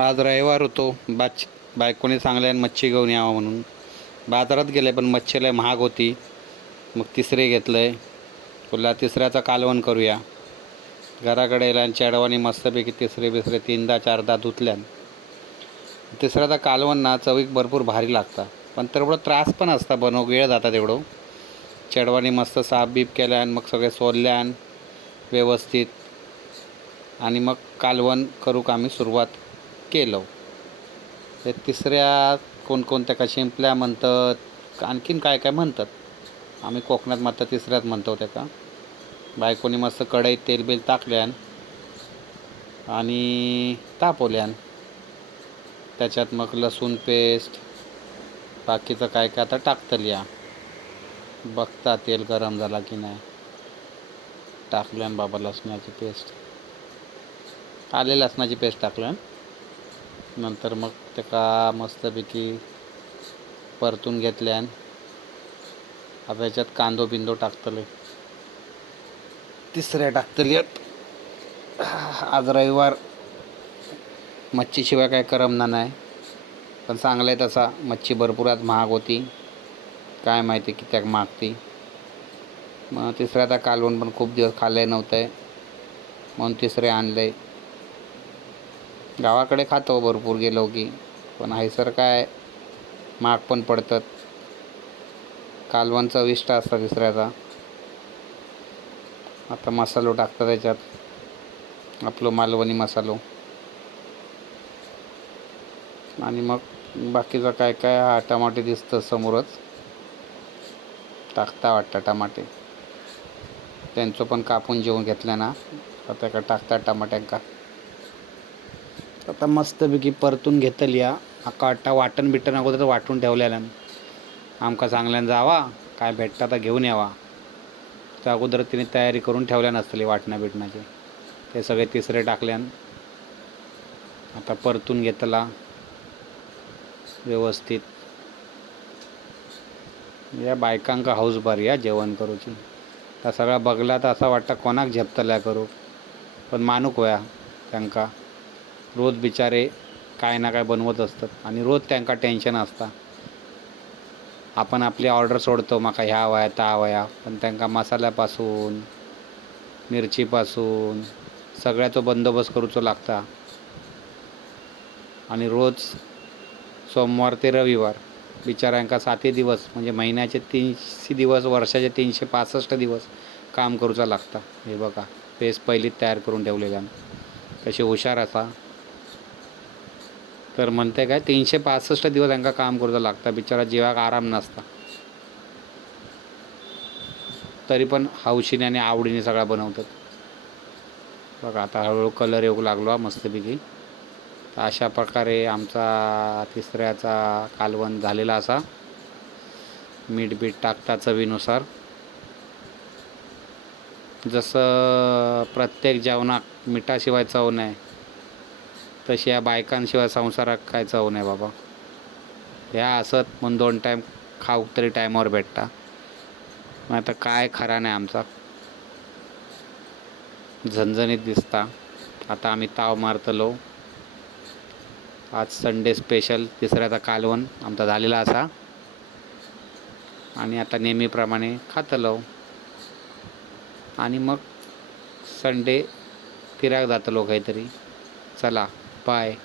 आज रविवार होतो. बाच बायकोने सांगल्यान मच्छी घेऊन यावं म्हणून. बाजारात गेले पण मच्छी लय महाग होती. मग तिसरे घेतलं आहे बोलला तिसऱ्याचा कालवण करूया. घराकडे येला आणि चेडवानी मस्तपैकी तिसरे बिसरे तीनदा चारदा धुतल्यान. तिसऱ्याचा कालवण ना चवीक भरपूर भारी लागता. पण तेवढं त्रास पण असता बनव वेळ जाता तेवढं चेडवानी मस्त साफ बीप केल्यान मग सगळे सोलल्यान व्यवस्थित. आणि मग कालवण करूक आम्ही सुरुवात? केलं. ते तिसऱ्या कोणकोणत्या का शिंपल्या म्हणतात आणखीन काय काय म्हणतात. आम्ही कोकणात मात्र तिसऱ्यात म्हणतो त्या का. बायकोनी मस्त कढईत तेलबेल टाकल्यान आणि तापवल्यान. त्याच्यात मग लसूण पेस्ट बाकीचं काय काय आता टाकतल या. बघता तेल गरम झाला की नाही. टाकल्यान बाबा लसणाची पेस्ट. आले लसणाची पेस्ट टाकल्यान. नंतर मग त्याका मस्तपैकी परतून घेतल्यान आता याच्यात कांदो बिंदो टाकतले. तिसऱ्या टाकतल्यात. आज रविवार. मच्छीशिवाय काय करमणार नाही. पण चांगलं आहे तसा. मच्छी भरपूर आज महाग होती. काय माहिती कित्याक मागती मग तिसऱ्या आता कालवण पण खूप दिवस खाल्लं नव्हतं आहे म्हणून तिसरे आणले गावाकडे खातो भरपूर गेलो की पण हैसर काय महाग पण पडतात. कालवण चविष्ट असतं दुसऱ्याचा आता मसालो टाकतात त्याच्यात. आपलो मालवणी मसालो. आणि मग बाकीचं काय काय हा टमाटे दिसतं समोरच. टाकता वाटतं टमाटे. त्यांचं पण कापून जेवून घेतलं ना. आता का टाकतात टमाट्यांका. आता मस्तपैकी परतून घेतली या. आका वाटता वाटण बिटण अगोदर वाटून ठेवलेल्या आमका चांगल्यानं जावा काय भेटतं आता घेऊन यावा. त्या अगोदर तिने तयारी करून ठेवल्या नसतली वाटणं बिटणाची. ते सगळे तिसरे टाकल्यान आता परतून घेतला. व्यवस्थित. या बायकांका हाऊस बरी या जेवण करूची. त्या सगळा बघला तर असा वाटतं कोणाक झेपतल्या करू. पण मानूक वया त्यांका. रोज बिचारे काय ना काय बनवत असतात आणि रोज त्यांका टेन्शन असता. आपण आपली ऑर्डर सोडतो माका ह्या वया त्या वया पण त्यांका मसाल्यापासून मिरचीपासून सगळ्याचो बंदोबस्त करूचो लागता. आणि रोज सोमवार ते रविवार बिचाऱ्यांका सातही दिवस म्हणजे महिन्याचे तीनशे दिवस वर्षाचे तीनशे पासष्ट दिवस काम करूचा लागता. हे बघा पेस्ट पहिलीच तयार करून ठेवलेल्या तसे हुशार असा. तर म्हणते काय तीनशे पासष्ट दिवस त्यांना काम करूचा लागता बिचारा जीवाक आराम नसता. तरी पण हौशीने आणि आवडीने सगळा बनवतात. बघा आता हळूहळू कलर येऊ लागलो मस्तपैकी. तर अशा प्रकारे आमचा तिसऱ्याचा कालवण झालेला असा. मीठ बीठ टाकता चवीनुसार. जसं प्रत्येक जेवणात मिठाशिवाय चव नाही तशी या बायकांशिवाय संसारात काय चव नाही बाबा. ह्या असत म्हणून दोन टाईम खाऊ तरी टायमावर भेटता. मग आता काय खरा नाही आमचा. झणझणीत दिसता. आता आम्ही ताव मारतलो. आज संडे स्पेशल तिसऱ्याचा कालवण आमचा झालेला असा. आणि आता नेहमीप्रमाणे खातलो. आणि मग संडे फिरायला जातलो काहीतरी. चला. Bye.